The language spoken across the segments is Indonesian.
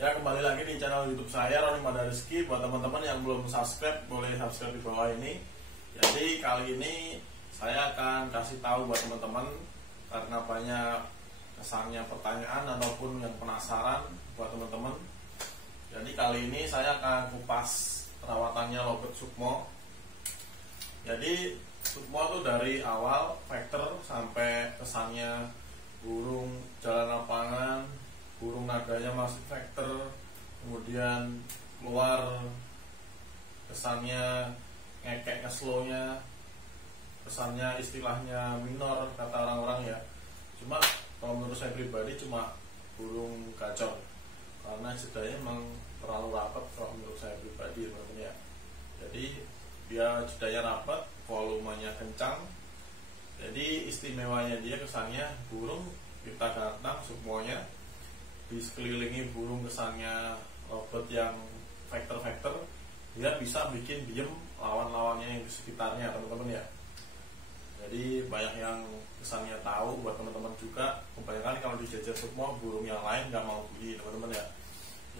Ya, kembali lagi di channel YouTube saya, Roni Madarizki. Buat teman-teman yang belum subscribe, boleh subscribe di bawah ini. Jadi kali ini saya akan kasih tahu buat teman-teman, karena banyak kesannya pertanyaan ataupun yang penasaran buat teman-teman. Jadi kali ini saya akan kupas perawatannya Lovebird Sukmo. Jadi Sukmo itu dari awal vector sampai kesannya burung jalan lapangan, burung nadanya masih vector, kemudian keluar kesannya ngekek ngeslownya, kesannya istilahnya minor kata orang-orang ya. Cuma kalau menurut saya pribadi cuma burung gacor, karena jedanya memang terlalu rapat kalau menurut saya pribadi teman-teman ya. Jadi dia jedanya rapat, volumenya kencang. Jadi istimewanya dia kesannya burung kita datang Sukmonya di sekelilingi burung kesannya Lovebird yang vector-vector, dia bisa bikin diem lawan-lawannya yang di sekitarnya teman-teman ya. Jadi banyak yang kesannya tahu, buat teman-teman juga kebanyakan kalau dijajar Sukmo burung yang lain nggak mau bunyi teman-teman ya.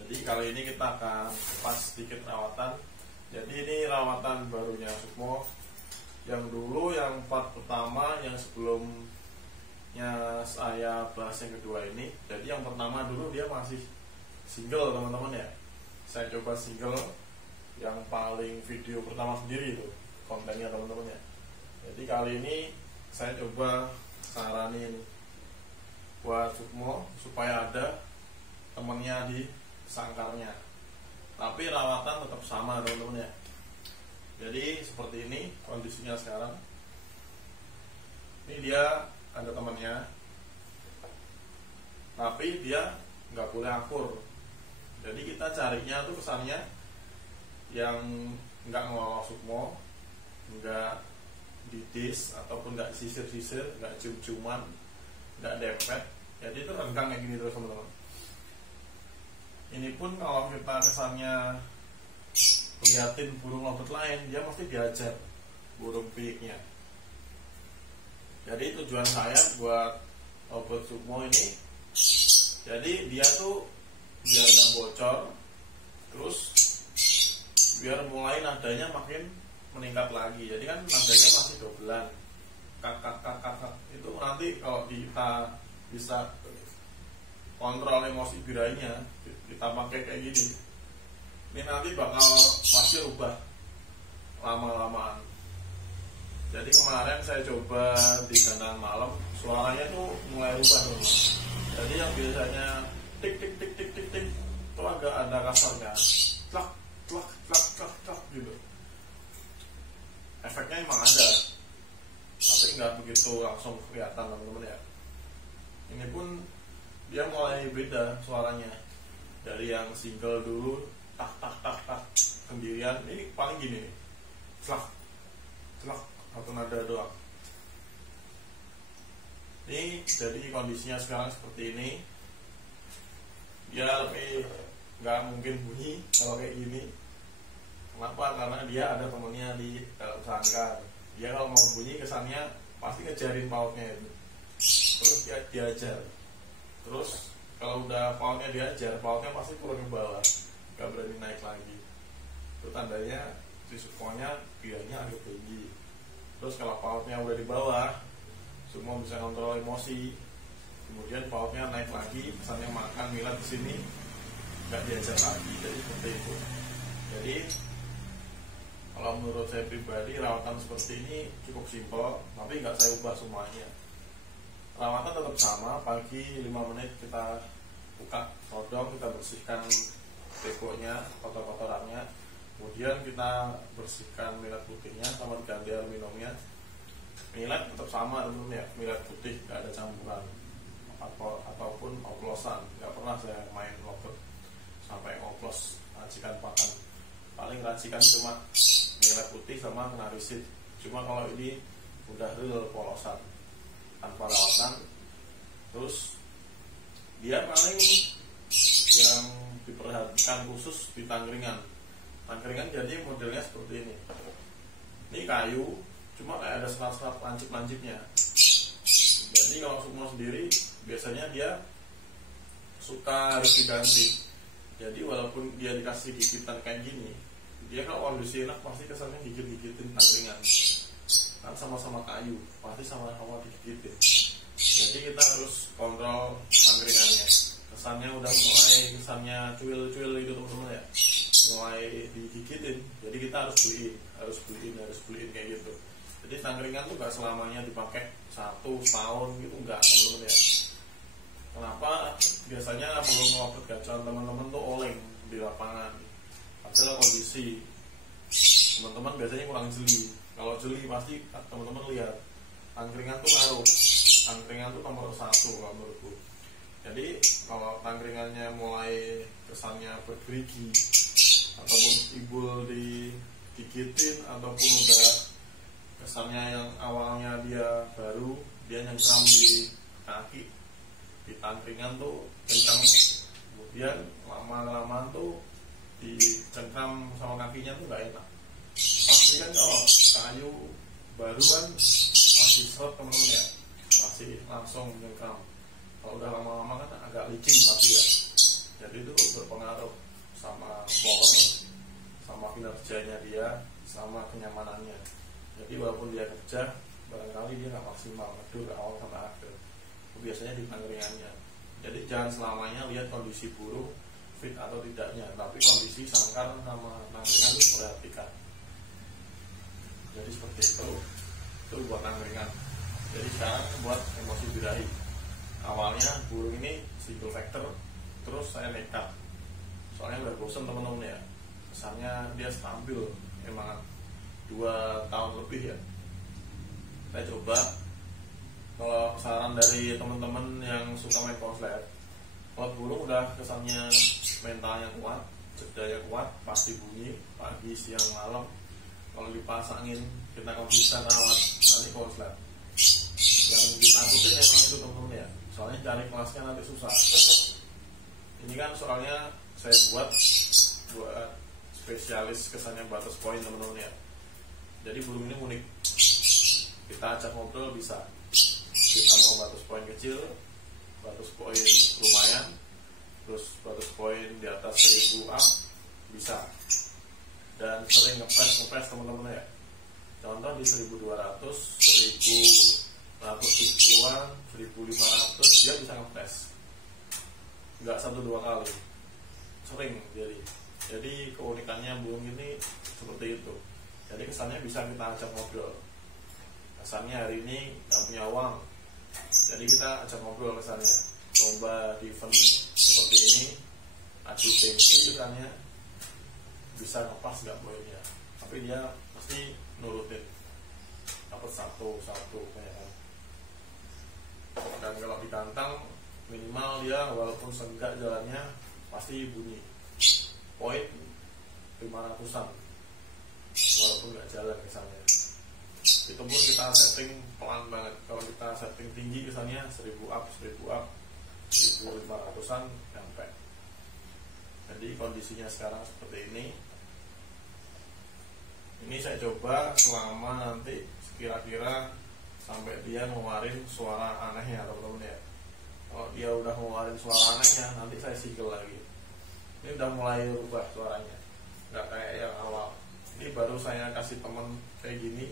Jadi kali ini kita akan pas sedikit rawatan. Jadi ini rawatan barunya Sukmo yang dulu, yang part pertama, yang sebelum saya bahas yang kedua ini. Jadi yang pertama dulu dia masih single teman-teman ya. Saya coba single yang paling video pertama sendiri itu kontennya teman-teman ya. Jadi kali ini saya coba saranin buat Sukmo supaya ada temennya di sangkarnya, tapi rawatan tetap sama teman-teman ya. Jadi seperti ini kondisinya sekarang. Ini dia ada temannya, tapi dia nggak boleh akur. Jadi kita carinya tuh kesannya yang nggak ngelolok Sukmo, nggak didis ataupun nggak sisir-sisir, nggak cium-ciuman, nggak dempet. Jadi itu renggang kayak gini terus teman-teman. Ini pun kalau kita kesannya liatin burung Lovebird lain, dia mesti diajar burung piiknya. Jadi tujuan saya buat Lovebird Sukmo ini, jadi dia tuh biar nggak bocor, terus biar mulai nadanya makin meningkat lagi. Jadi kan nadanya masih dobelan, kak. Itu nanti kalau kita bisa kontrol emosi birainya, kita pakai kayak gini, ini nanti bakal pasti rubah lama-lamaan. Jadi kemarin saya coba di kandang malam, suaranya tuh mulai rubah teman. Jadi yang biasanya tik itu agak ada kasarnya, tlak gitu. Efeknya emang ada, tapi nggak begitu langsung kelihatan teman-teman ya. Ini pun dia mulai beda suaranya dari yang single dulu tak sendirian. Ini paling gini nih, tlak atau nada doang. Ini jadi kondisinya sekarang seperti ini. Dia lebih nggak mungkin bunyi kalau kayak gini. Kenapa? Karena dia ada temennya di dalam sangkar. Dia kalau mau bunyi kesannya pasti ngejarin pautnya itu, terus dia diajar. Terus kalau udah pautnya diajar, pautnya pasti turun ke bawah, nggak berani naik lagi. Itu tandanya si Sukmonya biayanya agak tinggi. Terus kalau pautnya udah di bawah, Sukmo bisa kontrol emosi. Kemudian pautnya naik lagi, kesannya makan milat di sini, nggak diajar lagi. Jadi seperti itu. Jadi kalau menurut saya pribadi, rawatan seperti ini cukup simpel, tapi nggak saya ubah semuanya. Rawatan tetap sama, pagi 5 menit kita buka rodong, kita bersihkan tekonya, kotor-kotorannya. Kemudian kita bersihkan millet putihnya sama diganti air minumnya. Millet tetap sama teman-teman ya, millet putih, nggak ada campuran ataupun oplosan. Nggak pernah saya main Lovebird sampai oplos racikan pakan. Paling racikan cuma millet putih sama narisit. Cuma kalau ini udah real polosan tanpa rawatan. Terus dia paling yang diperhatikan khusus di tangkringan. Tangkringan jadi modelnya seperti ini. Ini kayu, cuma kayak ada serat-serat lancip-lancipnya. Jadi kalau Sukmo sendiri biasanya dia suka harus diganti. Jadi walaupun dia dikasih gigitan kayak gini, dia kalau kondisi enak pasti kesannya gigit-gigitin tangkringan. Kan sama-sama kayu, pasti sama-sama digigitin. Jadi kita harus kontrol tangkringannya. Kesannya udah mulai kesannya cuil-cuil itu teman-teman ya, mulai digigitin. Jadi kita harus beliin kayak gitu. Jadi tangkringan tuh gak selamanya dipakai 1 tahun gitu, enggak teman-teman ya. Kenapa? Biasanya belum ngelopet gacoran teman-teman tuh oleng di lapangan. Adalah kondisi teman-teman biasanya kurang jeli. Kalau jeli pasti teman-teman lihat tangkringan tuh ngaruh. Tangkringan tuh nomor 1 kalau menurutku. Jadi kalau tangkringannya mulai kesannya bergerigi ataupun ibul digigitin ataupun udah kesannya yang awalnya dia baru, dia nyengkram di kaki, di tangkringan tuh kencang, kemudian lama-lama tuh dicengkram sama kakinya tuh gak enak. Pasti kan kalau kayu baru kan masih seret teman-teman ya, masih langsung nyengkram. Kalau udah lama-lama kan agak licin pasti ya. Jadi itu berpengaruh sama power, sama kinerjanya dia, sama kenyamanannya. Jadi walaupun dia kerja, barangkali dia nggak maksimal ngedur awal sampai akhir. Biasanya di tangkringannya. Jadi jangan selamanya lihat kondisi buruk, fit atau tidaknya, tapi kondisi sangkar sama tangkringan itu perhatikan. Jadi seperti itu buat tangkringan. Jadi sekarang buat emosi birahi. Awalnya burung ini single factor, terus saya nekat. Soalnya udah bosan teman-teman ya. Kesannya dia stabil, emang 2 tahun lebih ya. Saya coba. Kalau saran dari teman-teman yang suka main konslet, kalau burung udah kesannya mentalnya kuat, jedanya kuat, pasti bunyi pagi, siang, malam. Kalau dipasangin kita konsisten rawat, nanti konslet. Yang ditakutin emang itu teman-teman ya. Soalnya cari kelasnya nanti susah. Ini kan soalnya saya buat spesialis kesannya batas poin teman-teman ya. Jadi burung ini unik. Kita ajak ngobrol bisa. Kita mau batas poin kecil, batas poin lumayan, terus batas poin di atas 1000 up bisa. Dan sering ngepres teman-teman ya. Contoh di 1200, 1110-an, 1500 dia bisa ngepres. Nggak 1-2 kali, sering jadi keunikannya burung ini seperti itu. Jadi kesannya bisa kita ajak ngobrol. Kesannya hari ini nggak punya uang, jadi kita ajak ngobrol kesannya. Lomba di event seperti ini, adu gengsi kesannya, bisa ngepas nggak poinnya, tapi dia pasti nurutin, dapat satu kayak kan. Dan kalau ditantang minimal dia walaupun senggak jalannya pasti bunyi poin 500-an walaupun nggak jalan misalnya. Itu pun kita setting pelan banget. Kalau kita setting tinggi misalnya 1000 up 1500-an sampai. Jadi kondisinya sekarang seperti ini. Ini saya coba selama nanti kira-kira sampai dia ngeluarin suara anehnya teman-teman ya. Kalau dia udah ngeluarin suara anehnya, nanti saya sigel lagi. Ini udah mulai rubah suaranya, nggak kayak yang awal. Ini baru saya kasih temen kayak gini,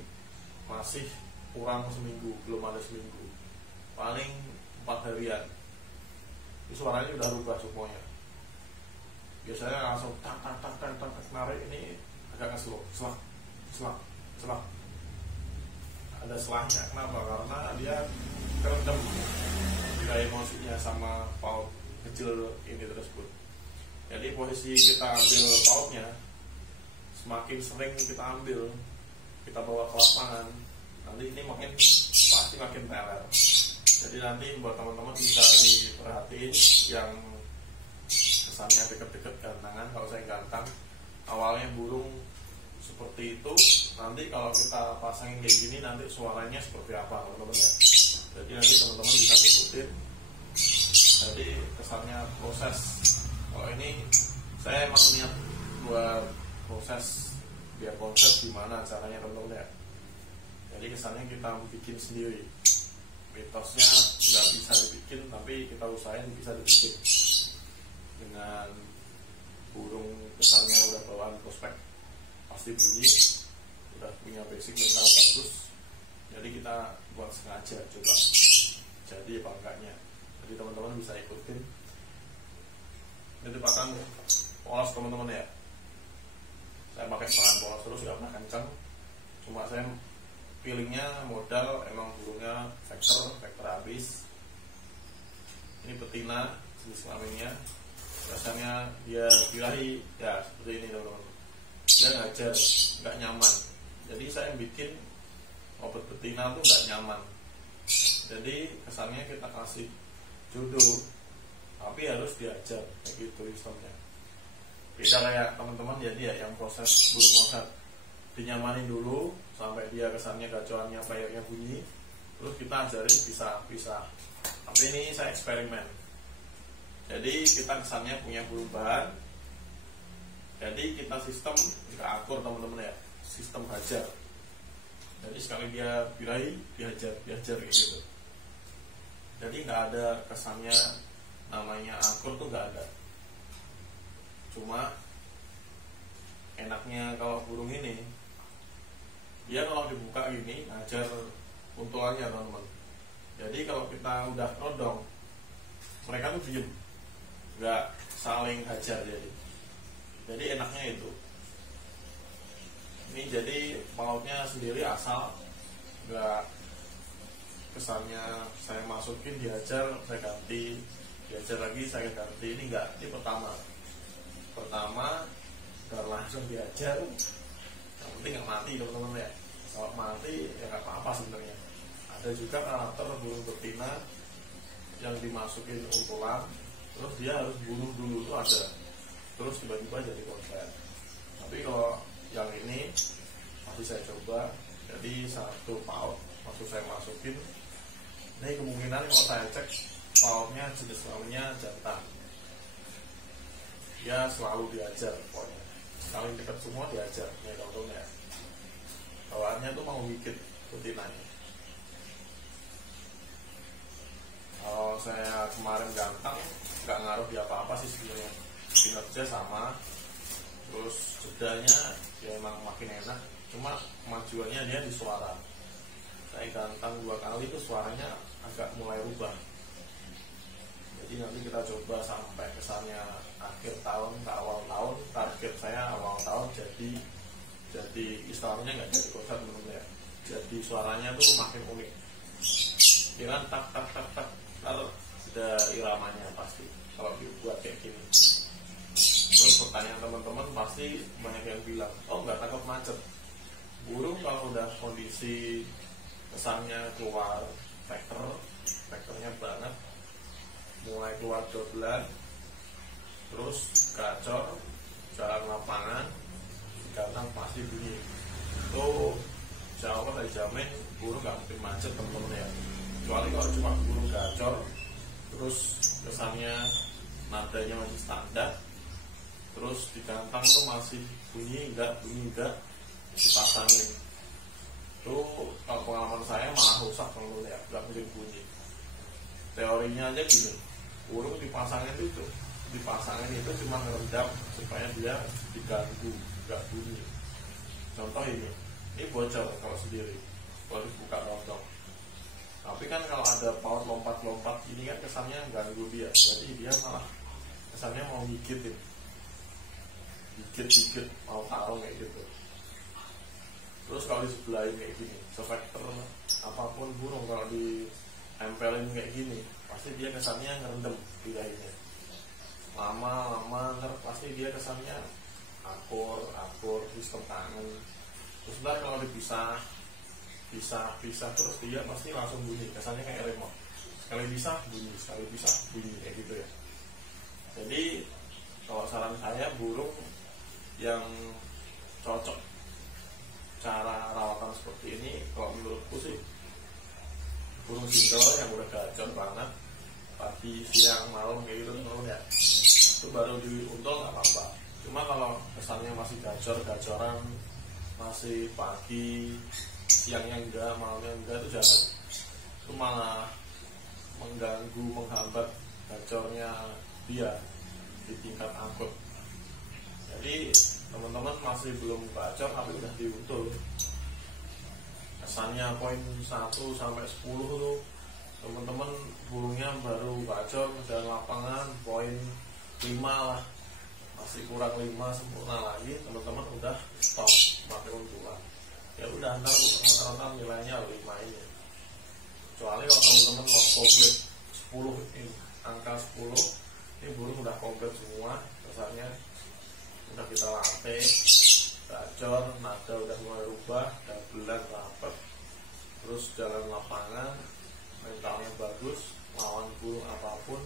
masih kurang seminggu, belum ada seminggu, paling 4 harian. Ini suaranya udah rubah semuanya. Biasanya langsung tak narik, ini agak slow, selak. Ada selahnya. Kenapa? Karena dia kerendam emosinya sama paut kecil ini tersebut. Jadi posisi kita ambil pautnya, semakin sering kita ambil, kita bawa ke lapangan, nanti ini pasti makin teler. Jadi nanti buat teman-teman bisa diperhatiin yang kesannya deket-deket gantangan. Kalau saya gantang, awalnya burung seperti itu, nanti kalau kita pasangin kayak gini nanti suaranya seperti apa teman-teman ya. Jadi nanti teman-teman bisa ngikutin. Jadi kesannya proses. Kalau ini saya emang niat buat proses biar konsep gimana caranya teman-teman ya. Jadi kesannya kita bikin sendiri. Mitosnya nggak bisa dibikin, tapi kita usahain bisa dibikin dengan kesannya udah bawaan prospek pasti bunyi, udah punya basic mental bagus. Jadi kita buat sengaja coba jadi apa enggaknya. Jadi teman-teman bisa ikutin. Ini pasang polos teman-teman ya. Saya pakai bahan polos terus, nggak pernah kencang. Cuma saya feelingnya modal emang burungnya vector habis. Ini betina jenis kelaminnya. Biasanya dia birahi ya seperti ini teman-teman. Dia ngajar, nggak nyaman. Jadi saya bikin obat betina tuh nggak nyaman. Jadi kesannya kita kasih jodoh, tapi harus diajar kayak gitu sistemnya. Beda kayak teman-teman jadi ya yang proses burung moset dinyamanin dulu sampai dia kesannya gacorannya playernya bunyi, terus kita ajarin pisah. Tapi ini saya eksperimen. Jadi kita kesannya punya burung bahan. Jadi kita sistem nggak akur teman-teman ya, sistem hajar. Jadi sekali dia birahi dihajar kayak gitu. Jadi nggak ada kesannya namanya akur tuh nggak ada. Cuma enaknya kalau burung ini dia kalau dibuka gini ngajar untulannya teman-teman. Jadi kalau kita udah nodong mereka tuh diem, nggak saling hajar. Jadi enaknya itu. Ini jadi pautnya sendiri asal, nggak kesannya saya masukin diajar saya ganti, diajar lagi saya ganti. Ini enggak, ini pertama udah langsung diajar. Yang penting nggak mati teman-teman ya. Kalau mati ya nggak apa-apa sebenarnya. Ada juga karakter burung betina yang dimasukin untulan terus dia harus bunuh dulu tuh ada, terus tiba-tiba jadi korban. Tapi kalau yang ini masih saya coba, jadi satu paut waktu saya masukin ini kemungkinan kalau saya cek pautnya jenis kelaminnya jantan. Dia selalu diajar pokoknya, sekali dekat semua diajar ya contohnya. Bawaannya tuh mau gigit betinanya. Kalau saya kemarin gantang nggak ngaruh di apa-apa sih sebenarnya, kinerja sama, terus jedanya ya emang makin enak. Cuma kemajuannya dia di suara. Saya gantang 2 kali itu suaranya agak mulai rubah. Jadi nanti kita coba sampai kesannya akhir tahun ke awal tahun. Target saya awal tahun jadi istilahnya nggak jadi konser menurut ya. Jadi suaranya tuh makin unik. Dengan tak sudah iramanya pasti kalau dibuat kayak gini. Terus pertanyaan teman-teman pasti banyak yang bilang, oh nggak takut macet. Burung kalau udah kondisi kesannya keluar vektornya banget, mulai keluar doblan, terus gacor, jalan lapangan, gantang pasti bunyi. Itu jawab saya jamin burung nggak mungkin macet teman-teman ya. Kecuali kalau cuma burung gacor, terus kesannya nadanya masih standar, terus di gantang tuh masih bunyi enggak dipasangin. Itu kalau pengalaman saya malah rusak teman-teman ya, nggak mungkin bunyi. Teorinya aja gini, burung dipasangin itu cuma ngerendam supaya dia diganggu, nggak bunyi. Contoh ini bocor kalau sendiri, kalau dibuka nodong. Tapi kan kalau ada paut lompat-lompat ini kan kesannya ganggu dia, jadi dia malah kesannya mau gigit mau tarung kayak gitu. Terus kalau di sebelahin kayak gini, sefaktor apapun burung kalau ditempelin kayak gini, pasti dia kesannya ngerendam birahinya. Lama pasti dia kesannya akur sistem tangan. Terus ntar kalau dipisah terus dia pasti langsung bunyi, kesannya kayak remote. Sekali pisah bunyi kayak gitu ya. Jadi kalau saran saya burung yang cocok cara rawatan seperti ini, kalau menurutku sih burung single yang udah gacor banget pagi siang malam kayak gitu ya, itu baru diuntul nggak apa-apa. Cuma kalau kesannya masih gacoran, masih pagi siangnya enggak, malamnya enggak, itu jangan. Itu malah mengganggu, menghambat gacornya dia di tingkat angkut. Jadi Jadi teman-teman masih belum gacor tapi udah diuntul. Kesannya poin 1 sampai 10 tuh teman-teman burungnya baru gacor dan lapangan poin 5 lah, masih kurang 5 sempurna lagi, teman-teman udah stop pakai untulan. Ya udah, ntar rata-rata nilainya 5 ini. Kecuali kalau teman-teman mau komplit 10 ini, angka 10 ini burung udah komplit semua, kesannya udah kita latih, gacor, nada udah mulai rubah, dabelan rapet, terus jalan lapangan, mentalnya bagus, lawan burung apapun,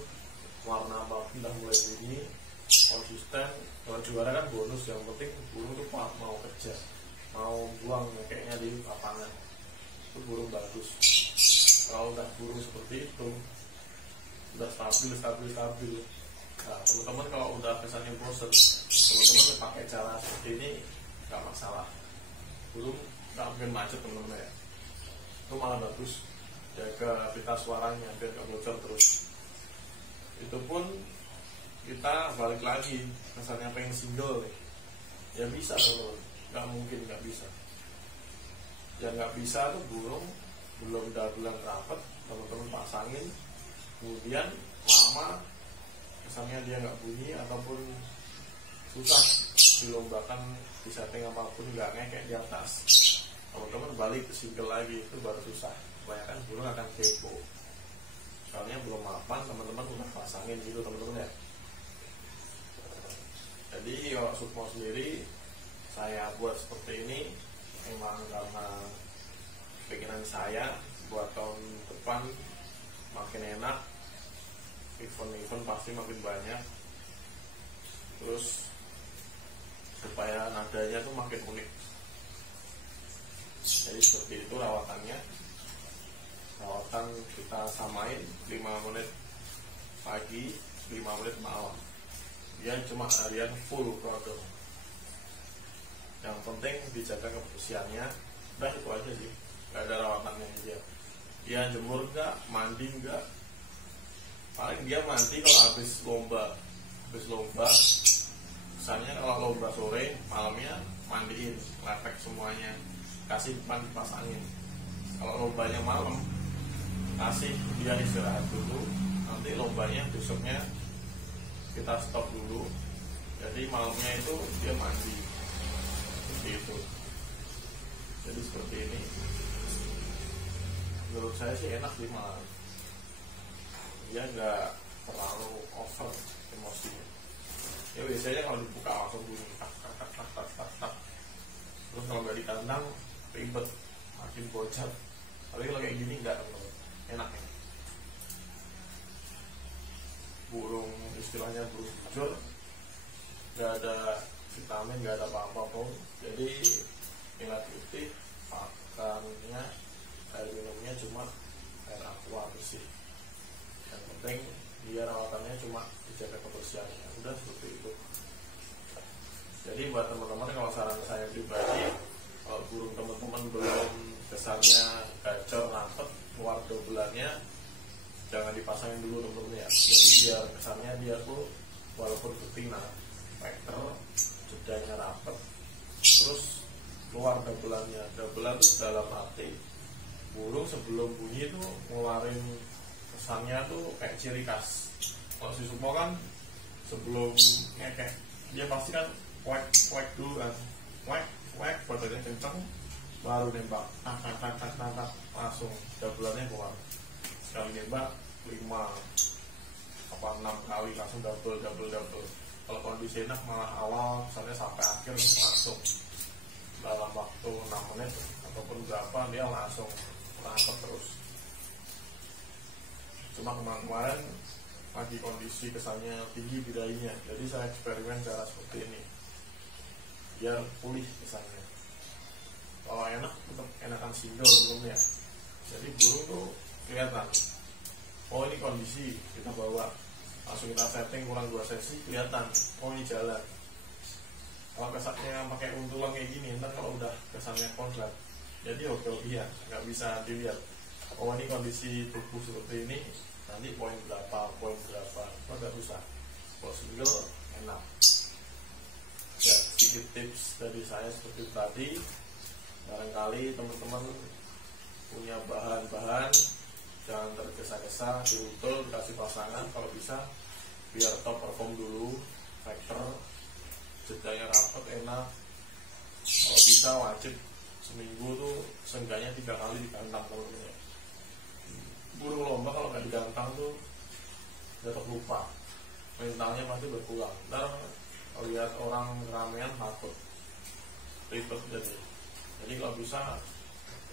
warna apapun udah mulai bunyi, konsisten. Kalau juara kan bonus, yang penting burung tuh mau kerja, mau buang kayaknya di lapangan, itu burung bagus. Kalau udah burung seperti itu, udah stabil. Nah, teman-teman kalau udah kesannya bosen, teman-teman pakai cara seperti ini nggak masalah, burung nggak mungkin macet teman-teman ya. Itu malah bagus, jaga pita suaranya biar nggak bocor terus. Itu pun kita balik lagi, kesannya pengen single nih, ya bisa teman-teman, nggak mungkin nggak bisa. Yang nggak bisa tuh burung belum dabelan rapet, teman-teman pasangin, kemudian lama kesannya dia nggak bunyi ataupun susah dilombakan di setting apapun, nggak ngekek di atas, teman-teman balik ke single lagi, itu baru susah. Kebanyakan burung akan kepo, soalnya belum mapan, teman-teman udah pasangin gitu teman-teman ya. Jadi kalau Sukmo sendiri saya buat seperti ini memang karena keinginan saya buat tahun depan makin enak, event-event pasti makin banyak, terus supaya nadanya tuh makin unik. Jadi seperti itu rawatannya. Rawatan kita samain 5 menit pagi, 5 menit malam. Dia cuma harian full produk. Yang penting dijaga kebersihannya. Udah itu aja sih, gak ada rawatannya dia. Dia jemur enggak, mandi enggak. Paling dia mandi kalau habis lomba. Misalnya kalau lomba sore, malamnya mandiin, lepek semuanya, kasih depan dipasangin. Kalau lombanya malam, kasih dia istirahat dulu, nanti lombanya besoknya kita stop dulu. Jadi malamnya itu dia mandi, seperti itu. Jadi seperti ini. Menurut saya sih enak sih malam. Dia nggak terlalu over emosinya. Ya biasanya kalau dibuka langsung bunyi tak. Terus kalau nggak ditantang ribet, makin bocor. Tapi kalau kayak gini nggak, enak ya. Burung istilahnya burung bujur, nggak ada vitamin, nggak ada apa-apa pun. Jadi nilai putih, pakannya, air minumnya cuma air aqua bersih. Yang penting dia rawatannya cuma dijaga kebersihannya, udah seperti itu. Jadi buat teman-teman, kalau saran saya pribadi, kalau burung teman-teman belum kesannya gacor, rapet, keluar dobelannya, jangan dipasangin dulu teman-teman ya. Jadi biar kesannya dia tuh walaupun betina, vector, jedanya rapet, terus keluar dobelannya. Dobelan itu dalam arti burung sebelum bunyi tuh ngeluarin kesannya tuh kayak ciri khas. Kalau si Sukmo kan sebelum ngekek dia pasti kan wek dulu kan, wek badannya kenceng, baru nembak tak langsung dobelannya keluar. Sekali nembak 5 apa 6 kali langsung double. Kalau kondisi enak malah awal misalnya sampai akhir langsung dalam waktu 6 menit ataupun berapa dia langsung rapet terus. Cuma kemarin lagi kondisi kesannya tinggi bidainya, jadi saya eksperimen cara seperti ini biar pulih kesannya. Kalau enak tetap enakan single burungnya. Jadi burung tuh kelihatan, oh ini kondisi, kita bawa langsung kita setting kurang 2 sesi, kelihatan oh ini jalan. Kalau kesannya pakai untulan kayak gini, ntar kalau udah kesannya konslet, jadi hobi-hobian, nggak bisa dilihat. Oh ini kondisi tubuh seperti ini, nanti poin berapa, oh nggak usah. Kalau single enak, ya tips dari saya seperti tadi. Barangkali teman-teman punya bahan-bahan, jangan tergesa-gesa, diutul, dikasih pasangan kalau bisa, biar top perform dulu, factor, jedanya rapet, enak. Kalau bisa wajib seminggu tuh seenggaknya 3 kali digantang teman-teman. Burung lomba kalau nggak digantang tuh tetap lupa, mentalnya pasti berkurang. Ntar lihat orang ramean takut, ribet jadi kalau bisa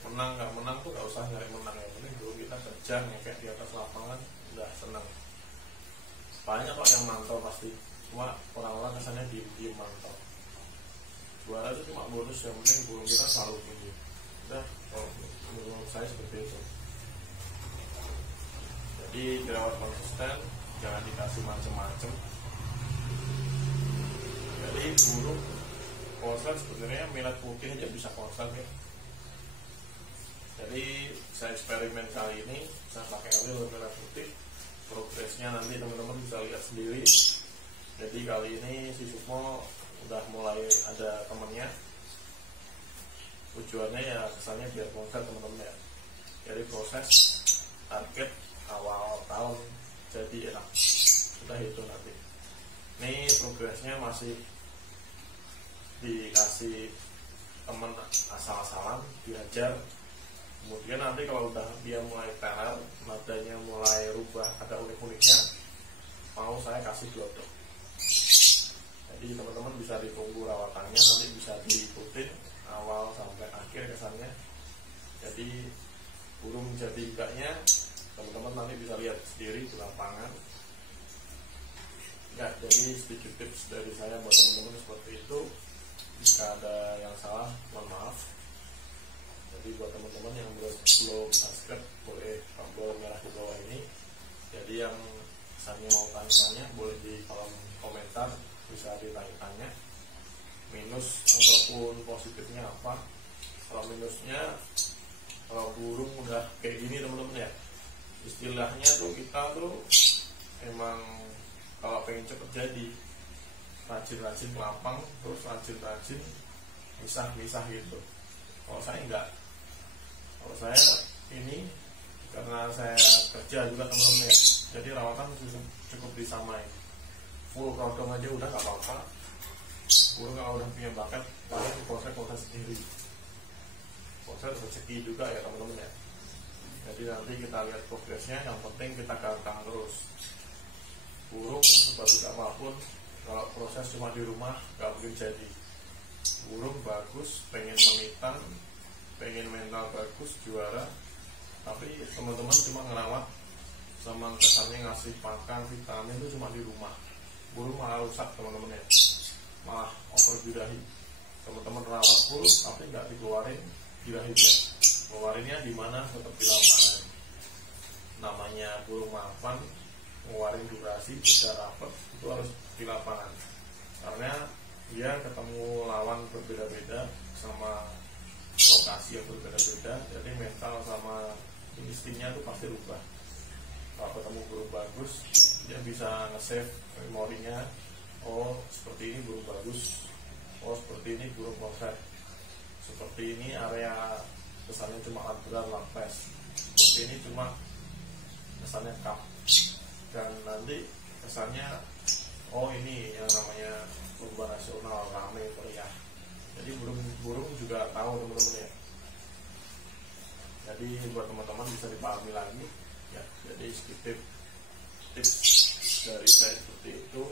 menang nggak menang tuh nggak usah nyari menang, yang penting dulu kita kerja ngekek di atas lapangan udah senang. Banyak kok yang mantau pasti, cuma orang-orang kesannya diem mantau. Juara itu cuma bonus, yang penting burung kita selalu tinggi. Udah, kalau menurut saya seperti itu. Jadi dirawat konsisten, jangan dikasih macem-macem. Jadi burung konser sebenarnya minat putih aja bisa konser ya. Jadi saya eksperimen kali ini, saya pakai ambil merah putih. Progresnya nanti teman-teman bisa lihat sendiri. Jadi kali ini si Sukmo udah mulai ada temennya. Tujuannya ya kesannya biar konser teman-teman ya. Jadi proses target awal tahun jadi enak. Sudah itu nanti. Ini progresnya masih dikasih teman asal-asalan, diajar. Kemudian nanti kalau udah dia mulai teler, nadanya mulai rubah, ada unik-uniknya, mau saya kasih glodok. Jadi teman-teman bisa ditunggu rawatannya, nanti bisa diikutin awal sampai akhir kesannya. Jadi burung jadi enggaknya teman-teman nanti bisa lihat sendiri di lapangan. Ya, jadi sedikit tips dari saya buat teman-teman seperti itu. Jika ada yang salah, mohon maaf. Jadi buat teman-teman yang belum subscribe, boleh tombol merah di bawah ini. Jadi yang misalnya mau tanya-tanya, boleh di kolom komentar, bisa ditanya-tanya. Minus ataupun positifnya apa? Kalau minusnya, kalau burung udah kayak gini teman-teman ya, istilahnya tuh kita tuh emang kalau pengen cepet jadi, rajin-rajin lapang, terus rajin-rajin misah-misah gitu. Kalau saya enggak. Kalau saya ini karena saya kerja juga teman-teman ya, jadi rawatan cukup disamain. Full kodong aja udah gak apa-apa. Burung kalau udah punya bakat, paling proses sendiri. Proses rezeki juga ya teman-teman ya. Jadi nanti kita lihat progresnya, yang penting kita gantang terus. Burung sebagus apapun, kalau proses cuma di rumah gak mungkin jadi. Burung bagus, pengen menitan, pengen mental bagus, juara, tapi teman-teman cuma ngerawat sama kesannya ngasih pakan, vitamin itu cuma di rumah. Burung malah rusak teman-teman ya, malah over birahi. Teman-teman rawat full tapi nggak dikeluarin birahinya. Keluarinnya di mana? Tetap di lapangan. Namanya burung mapan, ngeluarin durasi bisa rapet itu harus di lapangan, karena dia ketemu lawan berbeda-beda sama lokasi yang berbeda-beda, jadi mental sama instingnya tuh pasti rubah. Kalau ketemu burung bagus, dia bisa nge-save memorinya. Oh seperti ini burung bagus, oh seperti ini burung perfect, seperti ini area kesannya cuma anturan lampes, seperti ini cuma kesannya cup, dan nanti kesannya oh ini yang namanya lomba nasional rame meriah. Jadi burung juga tahu teman-teman ya. Jadi buat teman-teman bisa dipahami lagi ya. Jadi sedikit tips dari saya seperti itu.